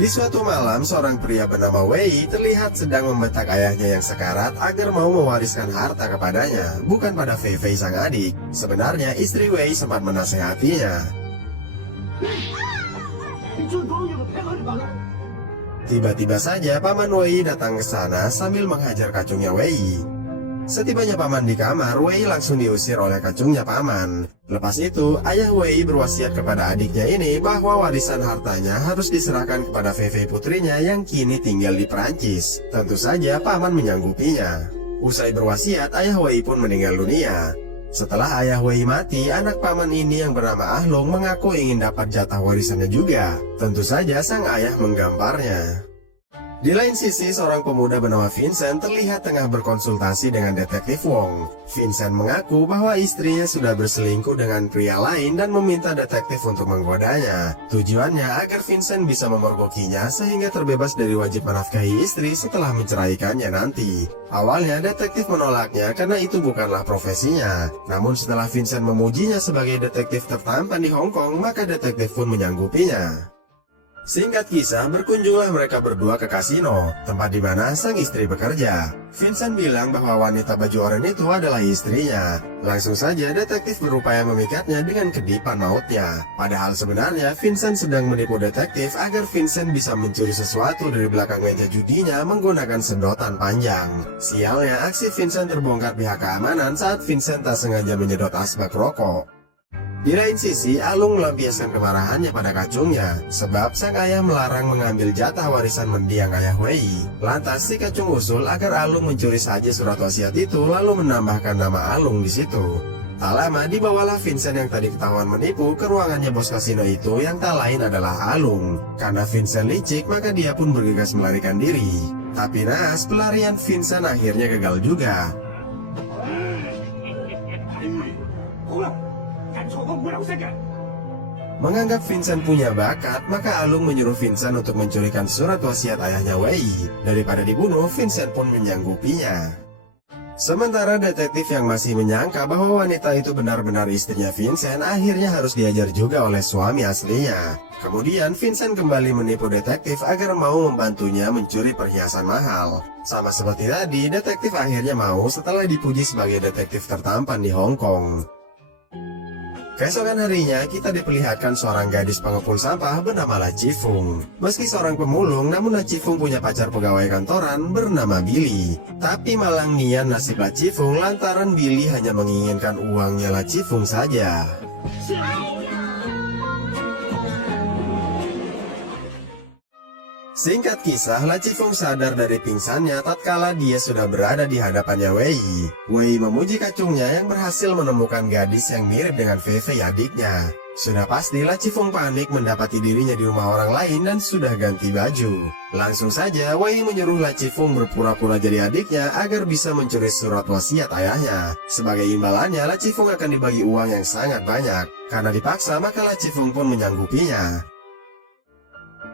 Di suatu malam, seorang pria bernama Wei terlihat sedang membentak ayahnya yang sekarat agar mau mewariskan harta kepadanya, bukan pada Fei Fei sang adik. Sebenarnya istri Wei sempat menasehatinya. Tiba-tiba saja Paman Wei datang ke sana sambil menghajar kacungnya Wei. Setibanya Paman di kamar, Wei langsung diusir oleh kacungnya Paman. Lepas itu, ayah Wei berwasiat kepada adiknya ini bahwa warisan hartanya harus diserahkan kepada Fei Fei putrinya yang kini tinggal di Perancis. Tentu saja Paman menyanggupinya. Usai berwasiat, ayah Wei pun meninggal dunia. Setelah ayah Wei mati, anak Paman ini yang bernama Ahlong mengaku ingin dapat jatah warisannya juga. Tentu saja sang ayah menggamparnya. Di lain sisi, seorang pemuda bernama Vincent terlihat tengah berkonsultasi dengan detektif Wong. Vincent mengaku bahwa istrinya sudah berselingkuh dengan pria lain dan meminta detektif untuk menggodanya. Tujuannya agar Vincent bisa memergokinya sehingga terbebas dari wajib menafkahi istri setelah menceraikannya nanti. Awalnya detektif menolaknya karena itu bukanlah profesinya. Namun setelah Vincent memujinya sebagai detektif tertampan di Hong Kong, maka detektif pun menyanggupinya. Singkat kisah, berkunjunglah mereka berdua ke kasino, tempat di mana sang istri bekerja. Vincent bilang bahwa wanita baju oranye itu adalah istrinya. Langsung saja detektif berupaya memikatnya dengan kedipan mautnya. Padahal sebenarnya Vincent sedang menipu detektif agar Vincent bisa mencuri sesuatu dari belakang meja judinya menggunakan sedotan panjang. Sialnya, aksi Vincent terbongkar pihak keamanan saat Vincent tak sengaja menyedot asbak rokok. Di lain sisi, Alung melampiaskan kemarahannya pada kacungnya, sebab sang ayah melarang mengambil jatah warisan mendiang ayah Wei. Lantas si kacung usul agar Alung mencuri saja surat wasiat itu lalu menambahkan nama Alung di situ. Tak lama dibawalah Vincent yang tadi ketahuan menipu ke ruangannya bos kasino itu yang tak lain adalah Alung. Karena Vincent licik, maka dia pun bergegas melarikan diri. Tapi naas, pelarian Vincent akhirnya gagal juga. Menganggap Vincent punya bakat, maka Alung menyuruh Vincent untuk mencurikan surat wasiat ayahnya Wei. Daripada dibunuh, Vincent pun menyanggupinya. Sementara detektif yang masih menyangka bahwa wanita itu benar-benar istrinya Vincent akhirnya harus diajar juga oleh suami aslinya. Kemudian Vincent kembali menipu detektif agar mau membantunya mencuri perhiasan mahal. Sama seperti tadi, detektif akhirnya mau setelah dipuji sebagai detektif tertampan di Hong Kong. Keesokan harinya, kita diperlihatkan seorang gadis pengepul sampah bernama La Chifung. Meski seorang pemulung, namun La Chifung punya pacar pegawai kantoran bernama Billy. Tapi malang nian nasib La Chifung lantaran Billy hanya menginginkan uangnya La Chifung saja. Singkat kisah, La Chifung sadar dari pingsannya tatkala dia sudah berada di hadapannya Wei. Wei memuji kacungnya yang berhasil menemukan gadis yang mirip dengan Fei Fei adiknya. Sudah pasti La Chifung panik mendapati dirinya di rumah orang lain dan sudah ganti baju. Langsung saja Wei menyuruh La Chifung berpura-pura jadi adiknya agar bisa mencuri surat wasiat ayahnya. Sebagai imbalannya, La Chifung akan dibagi uang yang sangat banyak. Karena dipaksa, maka La Chifung pun menyanggupinya.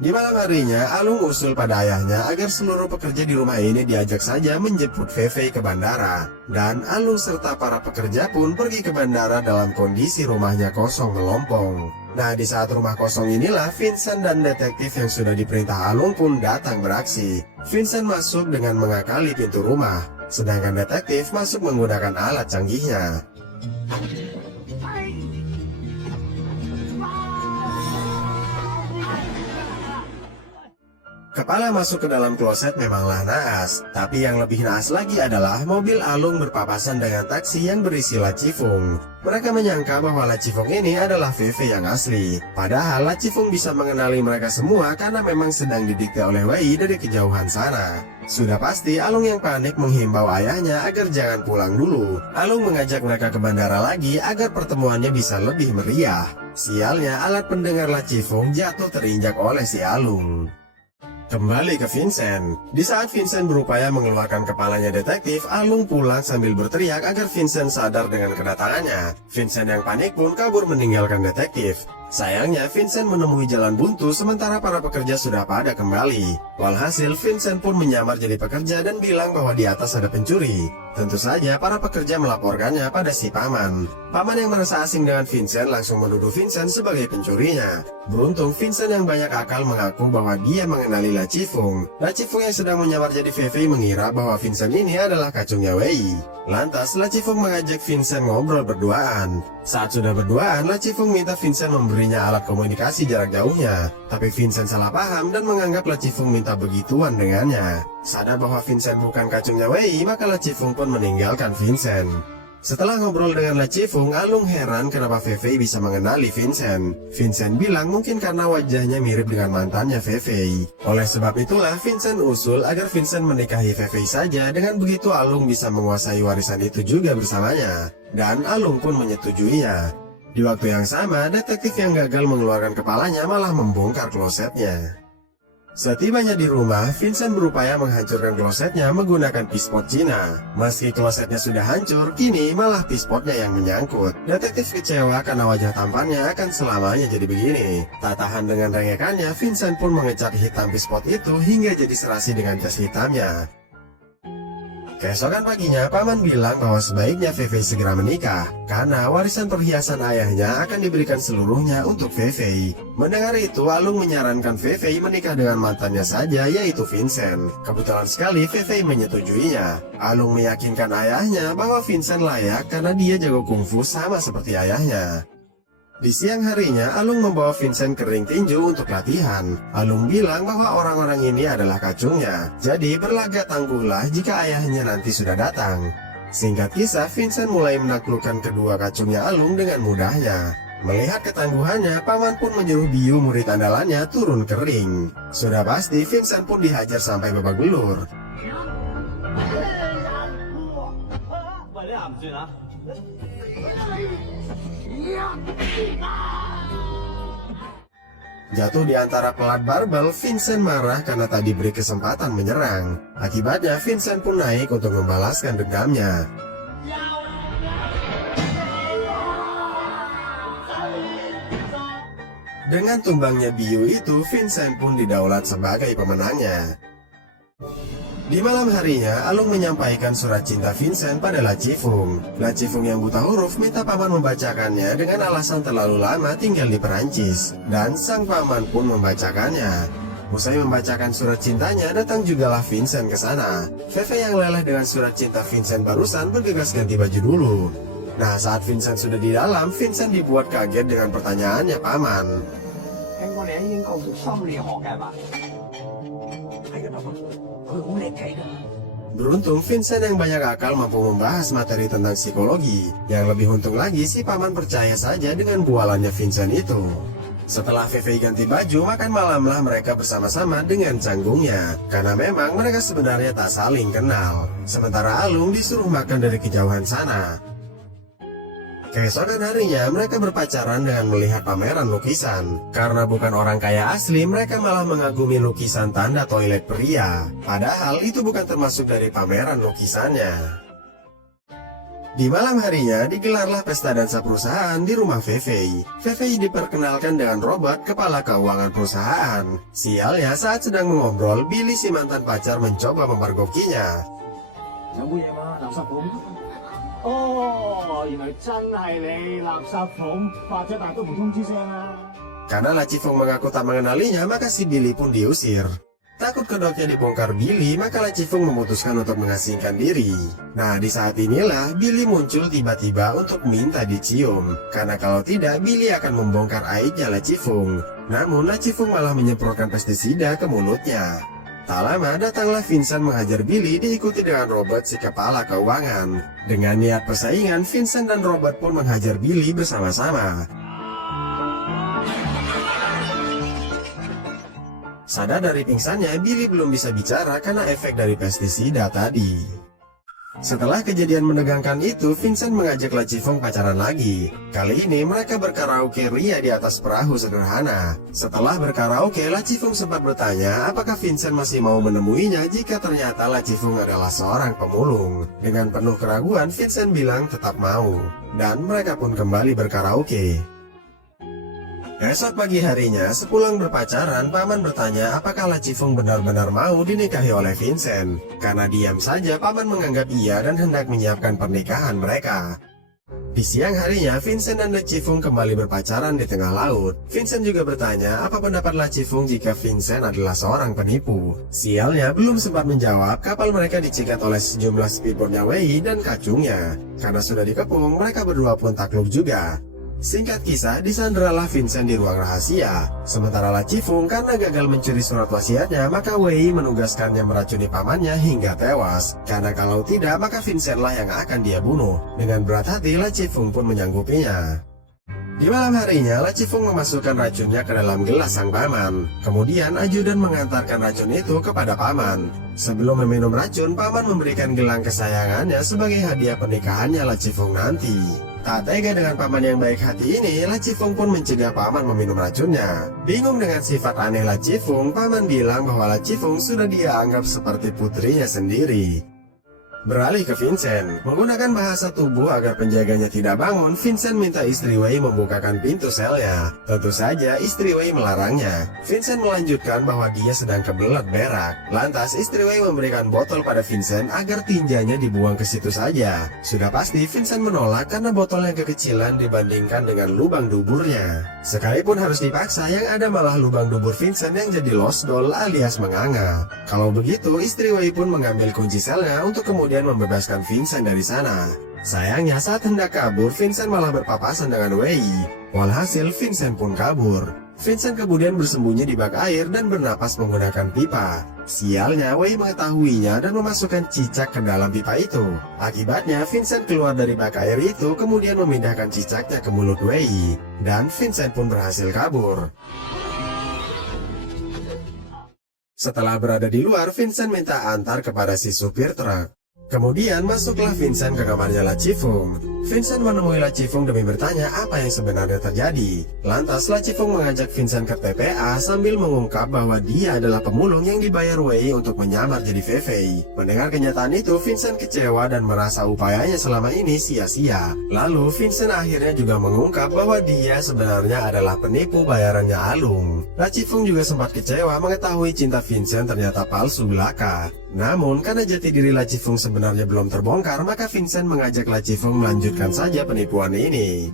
Di malam harinya, Alung usul pada ayahnya agar seluruh pekerja di rumah ini diajak saja menjemput Fei Fei ke bandara. Dan Alung serta para pekerja pun pergi ke bandara dalam kondisi rumahnya kosong melompong. Nah, di saat rumah kosong inilah Vincent dan detektif yang sudah diperintah Alung pun datang beraksi. Vincent masuk dengan mengakali pintu rumah, sedangkan detektif masuk menggunakan alat canggihnya. Kepala masuk ke dalam kloset memanglah naas, tapi yang lebih naas lagi adalah mobil Alung berpapasan dengan taksi yang berisi La Chifung. Mereka menyangka bahwa La Chifung ini adalah Fei Fei yang asli. Padahal La Chifung bisa mengenali mereka semua karena memang sedang didikte oleh Wei dari kejauhan sana. Sudah pasti Alung yang panik menghimbau ayahnya agar jangan pulang dulu. Alung mengajak mereka ke bandara lagi agar pertemuannya bisa lebih meriah. Sialnya, alat pendengar La Chifung jatuh terinjak oleh si Alung. Kembali ke Vincent. Di saat Vincent berupaya mengeluarkan kepalanya detektif, Alung pulang sambil berteriak agar Vincent sadar dengan kedatangannya. Vincent yang panik pun kabur meninggalkan detektif. Sayangnya Vincent menemui jalan buntu sementara para pekerja sudah pada kembali. Walhasil Vincent pun menyamar jadi pekerja dan bilang bahwa di atas ada pencuri. Tentu saja para pekerja melaporkannya pada si paman. Paman yang merasa asing dengan Vincent langsung menuduh Vincent sebagai pencurinya. Beruntung Vincent yang banyak akal mengaku bahwa dia mengenali La Qifeng. La Qifeng yang sedang menyamar jadi Fei mengira bahwa Vincent ini adalah kacungnya Wei. Lantas La Qifeng mengajak Vincent ngobrol berduaan. Saat sudah berduaan, La Qifeng minta Vincent memberinya alat komunikasi jarak jauhnya. Tapi Vincent salah paham dan menganggap La Qifeng minta begituan dengannya. Sadar bahwa Vincent bukan kacungnya Wei, maka La Qifeng pun meninggalkan Vincent. Setelah ngobrol dengan La Qifeng, Alung heran kenapa Fei bisa mengenali Vincent. Vincent bilang mungkin karena wajahnya mirip dengan mantannya Fei. Oleh sebab itulah Vincent usul agar Vincent menikahi Fei saja, dengan begitu Alung bisa menguasai warisan itu juga bersamanya. Dan Alung pun menyetujuinya. Di waktu yang sama, detektif yang gagal mengeluarkan kepalanya malah membongkar klosetnya. Setibanya di rumah, Vincent berupaya menghancurkan klosetnya menggunakan pispot Cina. Meski klosetnya sudah hancur, kini malah pispotnya yang menyangkut. Detektif kecewa karena wajah tampannya akan selamanya jadi begini. Tak tahan dengan rengekannya, Vincent pun mengecat hitam pispot itu hingga jadi serasi dengan jas hitamnya. Keesokan paginya, paman bilang bahwa sebaiknya Fei segera menikah, karena warisan perhiasan ayahnya akan diberikan seluruhnya untuk Fei. Mendengar itu, Alung menyarankan Fei menikah dengan mantannya saja, yaitu Vincent. Kebetulan sekali Fei menyetujuinya. Alung meyakinkan ayahnya bahwa Vincent layak karena dia jago kungfu sama seperti ayahnya. Di siang harinya, Alung membawa Vincent ke ring tinju untuk latihan. Alung bilang bahwa orang-orang ini adalah kacungnya, jadi berlagak tangguhlah jika ayahnya nanti sudah datang. Singkat kisah, Vincent mulai menaklukkan kedua kacungnya Alung dengan mudahnya. Melihat ketangguhannya, paman pun menyuruh Biu murid andalannya turun ke ring. Sudah pasti Vincent pun dihajar sampai babak belur. Jatuh di antara pelat barbel, Vincent marah karena tak diberi kesempatan menyerang. Akibatnya Vincent pun naik untuk membalaskan dendamnya. Dengan tumbangnya Biu itu, Vincent pun didaulat sebagai pemenangnya. Di malam harinya, Alung menyampaikan surat cinta Vincent pada La Qifeng. La Qifeng yang buta huruf minta paman membacakannya dengan alasan terlalu lama tinggal di Perancis. Dan sang paman pun membacakannya. Usai membacakan surat cintanya, datang jugalah Vincent ke sana. Fei yang leleh dengan surat cinta Vincent barusan bergegas ganti baju dulu. Nah, saat Vincent sudah di dalam, Vincent dibuat kaget dengan pertanyaannya paman. Beruntung Vincent yang banyak akal mampu membahas materi tentang psikologi. Yang lebih untung lagi si paman percaya saja dengan bualannya Vincent itu. Setelah Fei ganti baju, makan malamlah mereka bersama-sama dengan canggungnya. Karena memang mereka sebenarnya tak saling kenal. Sementara Alung disuruh makan dari kejauhan sana. Keesokan harinya, mereka berpacaran dengan melihat pameran lukisan. Karena bukan orang kaya asli, mereka malah mengagumi lukisan tanda toilet pria. Padahal itu bukan termasuk dari pameran lukisannya. Di malam harinya, digelarlah pesta dansa perusahaan di rumah Fei. Fei diperkenalkan dengan robot kepala keuangan perusahaan. Sialnya, saat sedang mengobrol, Billy si mantan pacar mencoba memergokinya. Karena La Qifeng mengaku tak mengenalinya, maka si Billy pun diusir. Takut kedoknya dibongkar Billy, maka La Qifeng memutuskan untuk mengasingkan diri. Nah, di saat inilah Billy muncul tiba-tiba untuk minta dicium. Karena kalau tidak, Billy akan membongkar aibnya La Qifeng. Namun La Qifeng malah menyemprotkan pestisida ke mulutnya. Tak lama datanglah Vincent menghajar Billy diikuti dengan Robert si kepala keuangan. Dengan niat persaingan, Vincent dan Robert pun menghajar Billy bersama-sama. Sadar dari pingsannya, Billy belum bisa bicara karena efek dari pestisida tadi. Setelah kejadian menegangkan itu, Vincent mengajak La Qifeng pacaran lagi. Kali ini mereka berkaraoke ria di atas perahu sederhana. Setelah berkaraoke, La Qifeng sempat bertanya apakah Vincent masih mau menemuinya jika ternyata La Qifeng adalah seorang pemulung. Dengan penuh keraguan, Vincent bilang tetap mau. Dan mereka pun kembali berkaraoke. Esok pagi harinya, sepulang berpacaran, paman bertanya apakah La Chifeng benar-benar mau dinikahi oleh Vincent. Karena diam saja, paman menganggap iya dan hendak menyiapkan pernikahan mereka. Di siang harinya, Vincent dan La Chifeng kembali berpacaran di tengah laut. Vincent juga bertanya apa pendapat La Chifeng jika Vincent adalah seorang penipu. Sialnya, belum sempat menjawab, kapal mereka dicegat oleh sejumlah speedboatnya Wei dan kacungnya. Karena sudah dikepung, mereka berdua pun takluk juga. Singkat kisah, disanderalah Vincent di ruang rahasia. Sementara La Chifeng karena gagal mencuri surat wasiatnya, maka Wei menugaskannya meracuni pamannya hingga tewas. Karena kalau tidak, maka Vincent lah yang akan dia bunuh. Dengan berat hati, La Chifeng pun menyanggupinya. Di malam harinya, La Chifeng memasukkan racunnya ke dalam gelas sang paman. Kemudian ajudan mengantarkan racun itu kepada paman. Sebelum meminum racun, paman memberikan gelang kesayangannya sebagai hadiah pernikahannya La Chifeng nanti. Tak tega dengan paman yang baik hati ini, La Chifeng pun mencegah paman meminum racunnya. Bingung dengan sifat aneh La Chifeng, paman bilang bahwa La Chifeng sudah dia anggap seperti putrinya sendiri. Beralih ke Vincent, menggunakan bahasa tubuh agar penjaganya tidak bangun, Vincent minta istri Wei membukakan pintu selnya. Tentu saja istri Wei melarangnya. Vincent melanjutkan bahwa dia sedang kebelet berak. Lantas istri Wei memberikan botol pada Vincent agar tinjanya dibuang ke situ saja. Sudah pasti Vincent menolak karena botolnya kekecilan dibandingkan dengan lubang duburnya. Sekalipun harus dipaksa, yang ada malah lubang dubur Vincent yang jadi losdol alias menganga. Kalau begitu, istri Wei pun mengambil kunci selnya untuk kemudian membebaskan Vincent dari sana. Sayangnya saat hendak kabur, Vincent malah berpapasan dengan Wei. Walhasil Vincent pun kabur. Vincent kemudian bersembunyi di bak air dan bernapas menggunakan pipa. Sialnya, Wei mengetahuinya dan memasukkan cicak ke dalam pipa itu. Akibatnya, Vincent keluar dari bak air itu kemudian memindahkan cicaknya ke mulut Wei. Dan Vincent pun berhasil kabur. Setelah berada di luar, Vincent minta antar kepada si supir truk. Kemudian masuklah Vincent ke kamarnya La Chifeng. Vincent menemui La Chifeng demi bertanya apa yang sebenarnya terjadi. Lantas La Chifeng mengajak Vincent ke TPA sambil mengungkap bahwa dia adalah pemulung yang dibayar Wei untuk menyamar jadi Fei. Mendengar kenyataan itu, Vincent kecewa dan merasa upayanya selama ini sia-sia. Lalu Vincent akhirnya juga mengungkap bahwa dia sebenarnya adalah penipu bayarannya Alung. La Chifeng juga sempat kecewa mengetahui cinta Vincent ternyata palsu belaka. Namun, karena jati diri La Chifeng sebenarnya belum terbongkar, maka Vincent mengajak La Chifeng melanjutkan saja penipuan ini.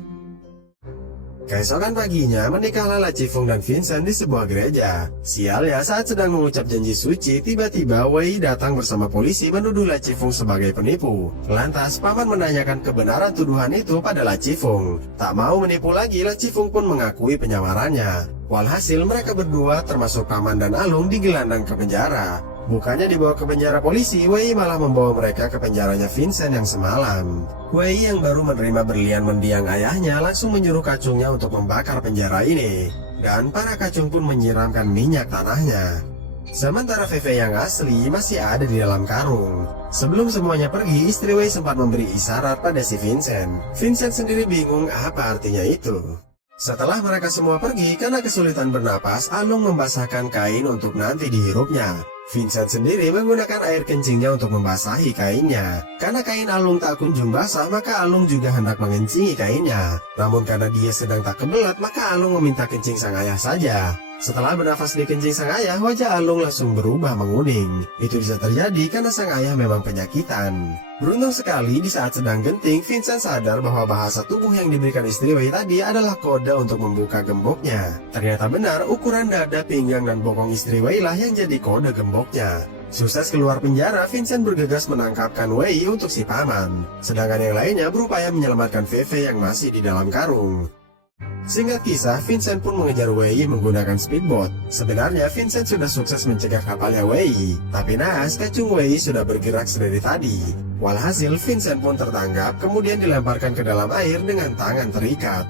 Keesokan paginya, menikahlah La Chifeng dan Vincent di sebuah gereja. Sialnya, saat sedang mengucap janji suci, tiba-tiba Wei datang bersama polisi menuduh La Chifeng sebagai penipu. Lantas, paman menanyakan kebenaran tuduhan itu pada La Chifeng. Tak mau menipu lagi, La Chifeng pun mengakui penyamarannya. Walhasil, mereka berdua termasuk paman dan Alung digelandang ke penjara. Bukannya dibawa ke penjara polisi, Wei malah membawa mereka ke penjaranya Vincent yang semalam. Wei yang baru menerima berlian mendiang ayahnya langsung menyuruh kacungnya untuk membakar penjara ini. Dan para kacung pun menyiramkan minyak tanahnya. Sementara Fei yang asli masih ada di dalam karung. Sebelum semuanya pergi, istri Wei sempat memberi isyarat pada si Vincent. Vincent sendiri bingung apa artinya itu. Setelah mereka semua pergi, karena kesulitan bernapas, Alung membasahkan kain untuk nanti dihirupnya. Vincent sendiri menggunakan air kencingnya untuk membasahi kainnya. Karena kain Alung tak kunjung basah, maka Alung juga hendak mengencingi kainnya. Namun karena dia sedang tak kebelet, maka Alung meminta kencing sang ayah saja. Setelah bernafas di kencing sang ayah, wajah Alung langsung berubah menguning. Itu bisa terjadi karena sang ayah memang penyakitan. Beruntung sekali di saat sedang genting, Vincent sadar bahwa bahasa tubuh yang diberikan istri Wei tadi adalah kode untuk membuka gemboknya. Ternyata benar, ukuran dada, pinggang, dan bokong istri Wei lah yang jadi kode gemboknya. Sukses keluar penjara, Vincent bergegas menangkapkan Wei untuk si paman. Sedangkan yang lainnya berupaya menyelamatkan Fei yang masih di dalam karung. Singkat kisah, Vincent pun mengejar Wei menggunakan speedboat. Sebenarnya Vincent sudah sukses mencegah kapalnya Wei, tapi naas kacung Wei sudah bergerak sedari tadi. Walhasil Vincent pun tertangkap, kemudian dilemparkan ke dalam air dengan tangan terikat.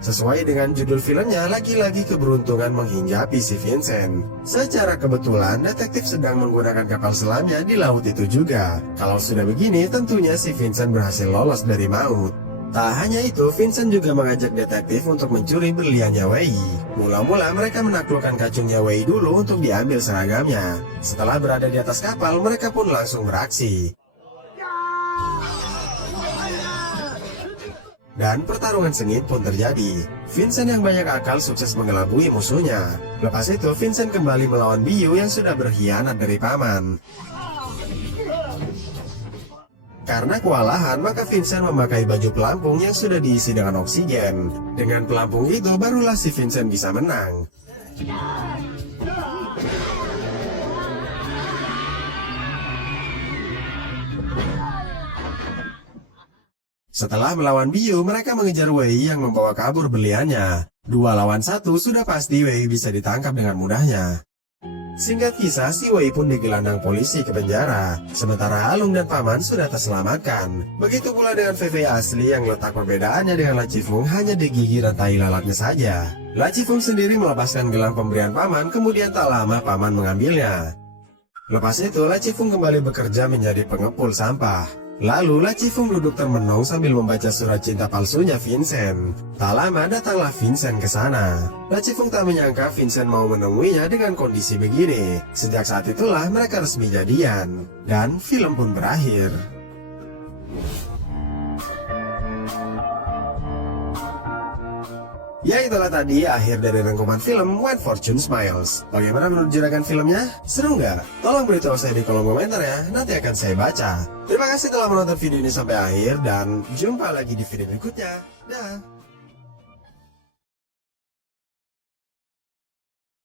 Sesuai dengan judul filmnya, lagi-lagi keberuntungan menghinggapi si Vincent. Secara kebetulan, detektif sedang menggunakan kapal selamnya di laut itu juga. Kalau sudah begini, tentunya si Vincent berhasil lolos dari maut. Tak hanya itu, Vincent juga mengajak detektif untuk mencuri berliannya Wei. Mula-mula mereka menaklukkan kacungnya Wei dulu untuk diambil seragamnya. Setelah berada di atas kapal, mereka pun langsung beraksi. Dan pertarungan sengit pun terjadi. Vincent yang banyak akal sukses mengelabui musuhnya. Lepas itu Vincent kembali melawan Biu yang sudah berkhianat dari paman. Karena kewalahan, maka Vincent memakai baju pelampung yang sudah diisi dengan oksigen. Dengan pelampung itu barulah si Vincent bisa menang. Setelah melawan Biu, mereka mengejar Wei yang membawa kabur berliannya. 2 lawan 1 sudah pasti Wei bisa ditangkap dengan mudahnya. Singkat kisah, si Wei pun digelandang polisi ke penjara, sementara Alung dan paman sudah terselamatkan. Begitu pula dengan Fei asli yang letak perbedaannya dengan Lacifung hanya di gigi dan tai lalatnya saja. Lacifung sendiri melepaskan gelang pemberian paman, kemudian tak lama paman mengambilnya. Lepas itu, Lacifung kembali bekerja menjadi pengepul sampah. Lalu Lacifung duduk termenung sambil membaca surat cinta palsunya Vincent. Tak lama datanglah Vincent ke sana. Lacifung tak menyangka Vincent mau menemuinya dengan kondisi begini. Sejak saat itulah mereka resmi jadian. Dan film pun berakhir. Ya, itulah tadi akhir dari rangkuman film When Fortune Smiles. Bagaimana menurut juragan filmnya? Seru nggak? Tolong beritahu saya di kolom komentar ya, nanti akan saya baca. Terima kasih telah menonton video ini sampai akhir dan jumpa lagi di video berikutnya. Dah.